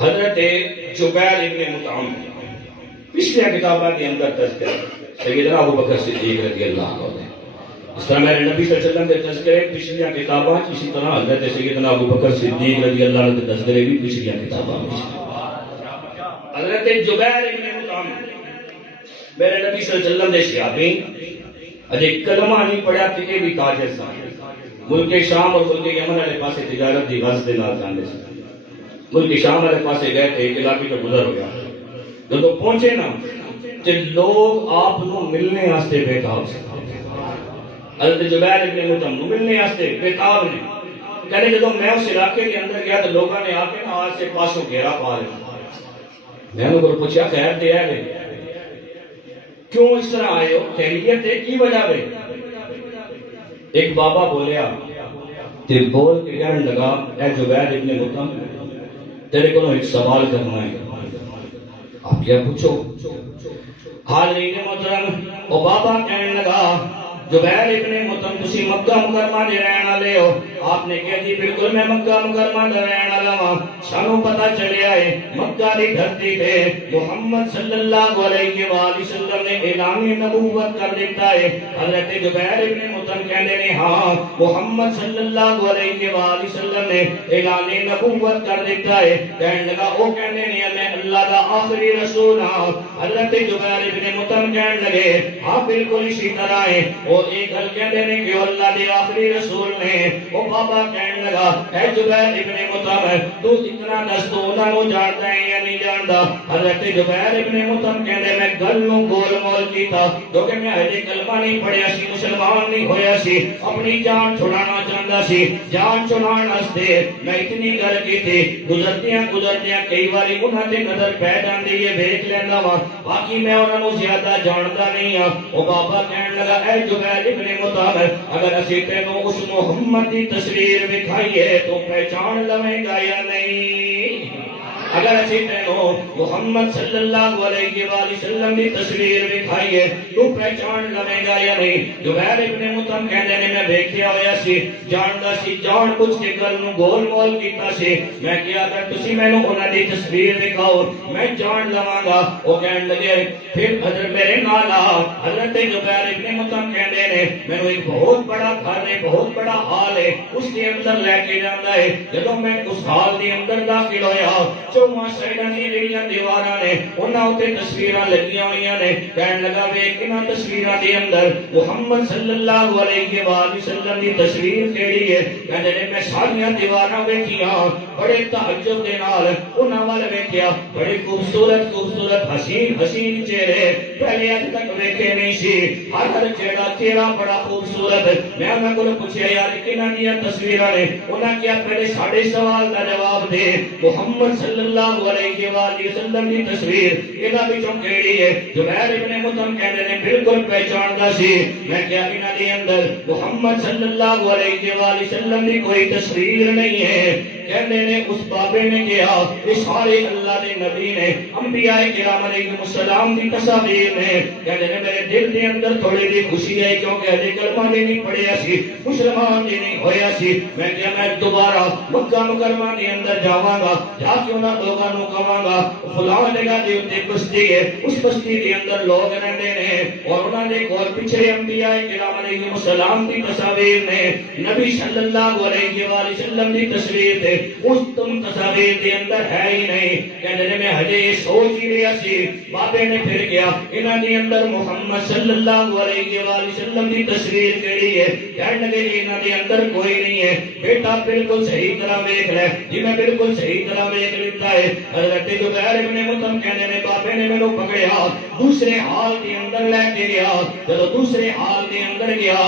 حضرت جبیر ابن مطعم پچھلے کتابوں کے اندر تذکرہ سیدنا ابو بکر صدیق رضی اللہ عنہ نے، اس طرح میرے نبی صلی اللہ علیہ وسلم کے تذکرے پچھلی کتابوں، اسی طرح حضرت سیدنا ابو بکر صدیق رضی اللہ عنہ کے تذکرے بھی پچھلی کتابوں میں۔ حضرت جبیر ابن مطعم میرے نبی صلی اللہ علیہ وسلم نے صحابی اجے کلمہ نہیں پڑھا کہ بھی تاجر سن، ملک شام اور ملک یمن والے پاسے تجارت دی غرض دے نال جاندے سن۔ ملک شام والے پاسے گئے تھے، ایک علاقے تو گزر ہو گیا، جب پہنچے نا کہ لوگ آپ کو ملنے واسطے بیٹھا سے، حضرت جبیر ابن مطعم نو ملنے واسطے بیٹھا نے، کہنے جب میں اس علاقے کے اندر گیا تو لوگوں نے آ کے نا آج سے پاسوں گھیرا پا لیا۔ میں نے پوچھا خیر دے ہے کیوں اس طرح آئے ہو، خیریت ہے کی وجہ ہے؟ ایک بابا بولیا تے بول کے کہنے لگا اے جبیر ابن مطعم تیرے کو ایک سوال کرنا ہے، آپ کیا پوچھو؟ حاضرین محترم، او بابا کہنے لگا جبیر ابن مطعم تسی مکہ مکرمہ دے رہن والے ہو؟ آپ نے کہا جی بالکل میں مکہ مکرمہ دے رہن والا ہوں۔ سانوں پتہ چلیا ہے مکہ دی دھرتی تے محمد صلی اللہ علیہ وآلہ وسلم نے اعلان نبوت کر دیتا ہے۔ حضرت جبیر ابن مطعم کہنے نے ہاں محمد صلی اللہ علیہ وآلہ وسلم نے اعلان نبوت کر دیتا ہے۔ کہنے لگا او کہنے نے میں اللہ دا آخری رسول ہوں۔ حضرت جبیر ابن مطعم کہنے لگے ہاں بالکل اسی طرح ہے، وہ ایک گل کہتے ہیں کہ اللہ دے آخری رسول نے۔ وہ بابا کہنے لگا اے جبیر ابن مطعم تو اتنا دس تو انہاں نو جانتا ہے یا نہیں جانتا؟ حضرت جبیر ابن مطعم کہنے میں گل نو گول مول کیتا کیونکہ میں ہجے کلمہ نہیں پڑھیا سی، مسلمان نہیں ہویا سی، اپنی جان چھڑانا چاہتا سی، جان چھڑان واسطے میں اتنی گل کی تھی۔ گزرتیاں کئی باری انہاں تے نظر پے جاندی ہے ویکھ لیندا وا، باقی میں انہاں نو زیادہ جاندا نہیں ہاں۔ او بابا کہنے لگا اے جبیر ابن مطعم اگر اسی تینوں اس محمد دی تصویر دکھائیے تو پہچان لویں گا یا نہیں؟ اگر اسی تینوں محمد صلی اللہ علیہ وآلہ وسلم دی تصویر دکھائیے تو پہچان لویں گا یا نہیں؟ جبیر ابن مطعم کہنے نے میں دیکھیا ہویا سی، جاندا سی، جان بوجھ کے گل نو گول مول کیتا سی۔ میں کیا اگر تسی مینوں انہاں دی تصویر دکھاؤ میں جان لواں گا۔ او کہنے لگے پھر حضرت میرے نال آ۔ حضرت جبیر ابن مطعم کہنے نے مینوں ایک بہت بڑا گھر ہے، بہت بڑا ہال ہے، اس کے اندر لے کے جاندا ہے۔ جدوں میں اس ہال دے اندر داخل ہویا چواں سائڈاں دی جڑیاں دیواراں نے انہاں اُتے تصویراں لگیاں ہوئیاں نے۔ کہنے لگا ویکھ انہاں تصویراں دے اندر محمد صلی اللہ علیہ وآلہ وسلم دی تصویر کیڑی ہے؟ کہندے نے میں ساریاں دیواراں ویکھیاں، بڑے تعجب دے نال انہاں ول ویکھیا، بڑے خوبصورت حسین چہرے پہلے اج تک ویکھے نہیں سی، ہر چہرہ بڑا خوبصورت۔ میں انہاں کولوں پوچھیا یار کنہاں دیاں تصویراں نے؟ انہاں کیا پہلے ساڈے سوال دا جواب دے، محمد صلی اللہ علیہ وآلہ وسلم کی تصویر انہاں وچوں کیڑی ہے؟ جبیر ابن مطعم کہندے نے بالکل پہچاندا سی۔ میں کیا انہاں دے اندر محمد صلی اللہ علیہ وآلہ وسلم کی کوئی تصویر نہیں ہے؟ کہندے نے اس بابے نے کہا یہ سارے اللہ دے نبی نے، انبیاء کرام علیہ السلام کی تصاویر نے۔ کہندے نے میرے دل دے اندر تھوڑی دی خوشی ہے کیونکہ ہجے کلمہ نہیں پڑھیا سی، مسلمان نہیں ہویا سی۔ میں کیا میں دوبارہ مکہ مکرمہ کے اندر جاواں گا، جا کے انہاں لوگاں نو کہاں گا فلاں جگہ دے اوتے بستی ہے، اس بستی دے اندر لوگ رہندے نے اور انہاں دے کول پچھلے انبیاء کرام علیہ السلام کی تصاویر نے، نبی صلی اللہ علیہ وآلہ وسلم کی تصویر تے اس تم تصاویر دے اندر ہے ہی نہیں۔ کہندے نے میں ہجے سوچ ہی رہیا سی۔ بابے نے پھر کیا انہاں دے اندر محمد صلی اللہ علیہ وآلہ وسلم کی تصویر کیڑی ہے؟ کہنے لگے انہاں دے اندر کوئی نہیں ہے۔ بیٹا بالکل صحیح طرح ویکھ لے جی، میں بالکل صحیح طرح ویکھ لیتا ہے۔ حضرت جبیر ابن مطعم کہنے نے بابے نے مینوں پکڑیا، دوسرے حال کے اندر لے کے گیا۔ جب دوسرے حال کے اندر گیا،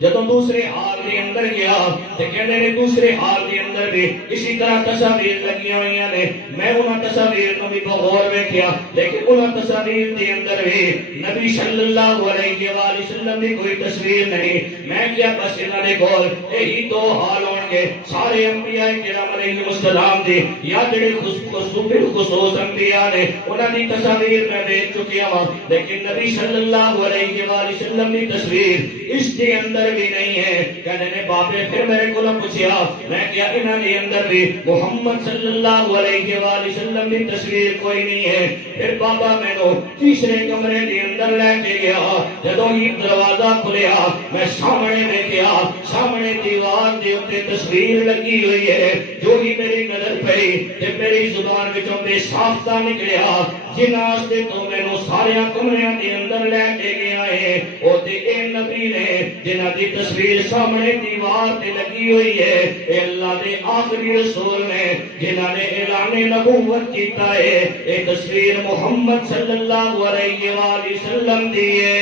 جدوں دوسرے حال کے اندر گیا تو کہنے نے دوسرے حال کے اندر بھی اسی طرح تصاویر لگیاں ہوئی نے۔ میں انہاں تصاویر کو بھی بغور ویکھیا لیکن انہاں تصاویر کے اندر بھی نبی صلی اللہ علیہ وآلہ وسلم کی کوئی تصویر نہیں۔ میں کیا بس انہاں دے کول یہی دو حال ہون گے سارے انبیاء کرام علیہ السلام دی یا جڑے خصوص انبیاء نے انہاں دی تصاویر میں دیکھ چکیا ہوں، لیکن نبی صلی اللہ علیہ وآلہ وسلم دی تصویر اس کے اندر بھی نہیں ہے۔ کہنے نے بابے پھر میرے کو پوچھیا، میں کیا انہاں دے اندر بھی محمد صلی اللہ علیہ وآلہ وسلم دی تصویر کوئی نہیں ہے؟ پھر بابا میں نو تیسرے کمرے دے اندر لے کے گیا، جدوں ہی دروازہ کھلیا میں سامنے دیکھیا، سامنے دیوار دے اوپر تصویر لگی ہوئی ہے۔ جو ہی میری نظر پئی تے میری زبان وچوں بے ساختہ نکلیا، جنہاں سے تو میں نو سارے کمریاں دے اندر لے کے گیا ہے او تے اے نبی نے جنہاں دی تصویر سامنے دیوار تے لگی ہوئی ہے، اے اللہ دے آخری رسول نے جنہاں نے اعلان نبوت کیتا ہے۔ اے تصویر محمد صلی اللہ علیہ وآلہ وسلم دی ہے۔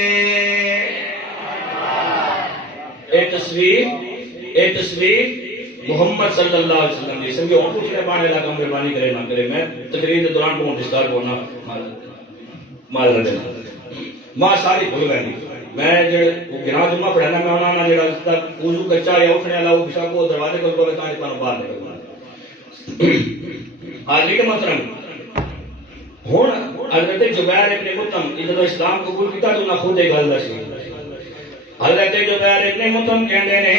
اے تصویر محمد صلی اللہ علیہ وسلم دی سمجھو ہوں پوچھنے پانے لگا مہربانی کرے نہ کرے، میں تقریر کے دوران کو ڈسکار کرنا مال رہے ماں ساری بھول گئی۔ میں جڑے گراں جمعہ پڑھانا میں انہاں نے جڑا تک وضو کچا یا اٹھنے والا وہ بشا کو دروازے کو کوئی کہاں پر باہر نکلنا حاضری کے محترم ہن حضرت جبیر ابن مطعم جدوں اسلام قبول کیتا تو نہ خود ایک گل دسی۔ حضرت جبیر ابن مطعم کہندے نے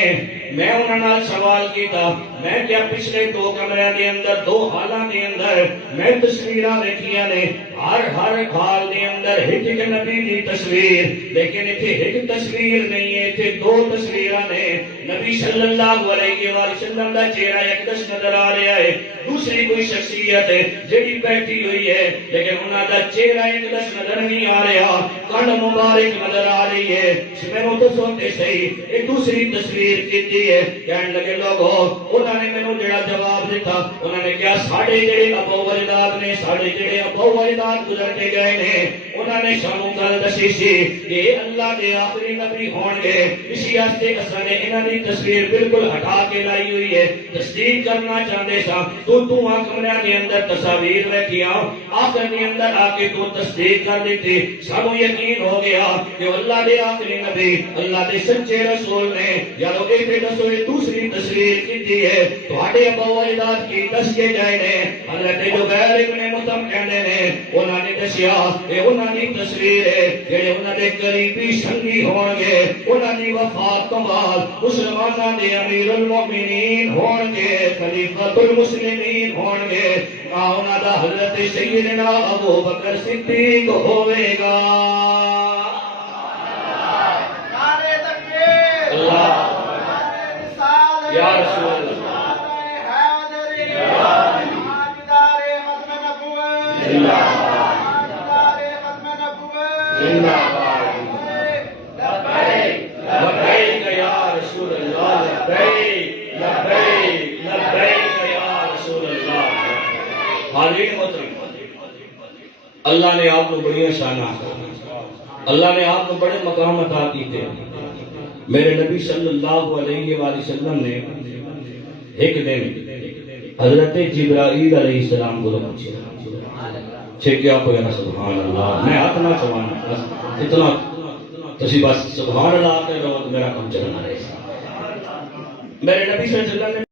میں انہاں نال سوال کیتا، میں کیا پچھلے دو کمرے دے اندر دو حالاں دے اندر میں تصویراں دیکھیاں نے، ہر حال دے اندر ایک نبی دی تصویر، لیکن ایتھے ایک تصویر نہیں ہے، ایتھے دو تصویراں نے۔ نبی صلی اللہ علیہ وآلہ وسلم دا چہرہ یکدس نظر آ رہا ہے، دوسری کوئی شخصیت ہے جڑی بیٹھی ہوئی ہے لیکن انہاں دا چہرہ یکدس نظر نہیں آ رہا، کن مبارک نظر آ رہی ہے۔ میں تو سوتے صحیح ایک دوسری تصویر کیتی ہے، کہنے لگے لوگوں انہاں نے مینوں جڑا جواب دیتا، انہاں نے کہا ساڈے جڑے ابو و اجداد نے، ساڈے جڑے ابو و اجداد گزر کے گئے نے، انہاں نے سانوں گل دسی سی کہ اللہ دے آخری نبی ہون گے، اسی واسطے اساں نے انہاں دی تصویر بالکل ہٹا کے لائی ہوئی ہے، تصدیق کرنا چاہندے سا تو کمرے دے اندر تصاویر ویکھیاں، آخر دے اندر آ کے تو تصدیق کر دیتی، سانوں یقین ہو گیا کہ اللہ دے آخری نبی اللہ دے سچے رسول نے جدوں ایک دسو دوسری تصویر کیتی ہے تواڈے ابو و اجداد کی دس کے گئے نے۔ حضرت جبیر ابن مطعم کہندے نے انہاں نے دسیا کہ انہاں دی تصویر ہے جڑے انہاں دے قریبی سنگی ہون گے، انہاں دی وفات تو بعد مسلماناں دے امیر المؤمنین ہون گے، خلیفۃ المسلمین ہون گے، انہاں دا حضرت سیدنا ابو بکر صدیق ہوے گا۔ یا رسول اللہ لبیک یا رسول اللہ، لبیک لبیک لبیک یا رسول اللہ۔ حاضرین محترم، اللہ نے آپ کو بڑی شانہ، اللہ نے آپ کو بڑے مقام عطا کیتے۔ میرے نبی صلی اللہ علیہ وآلہ وسلم نے ایک دن حضرت جبرائیل علیہ السلام کو پوچھا چھکیا پگنا سبحان اللہ، میں ہاتھ نہ چوانا اتنا تسی بس سبحان اللہ کہ میرا کام چلنا رہے۔ میرے نبی صلی اللہ علیہ وسلم نے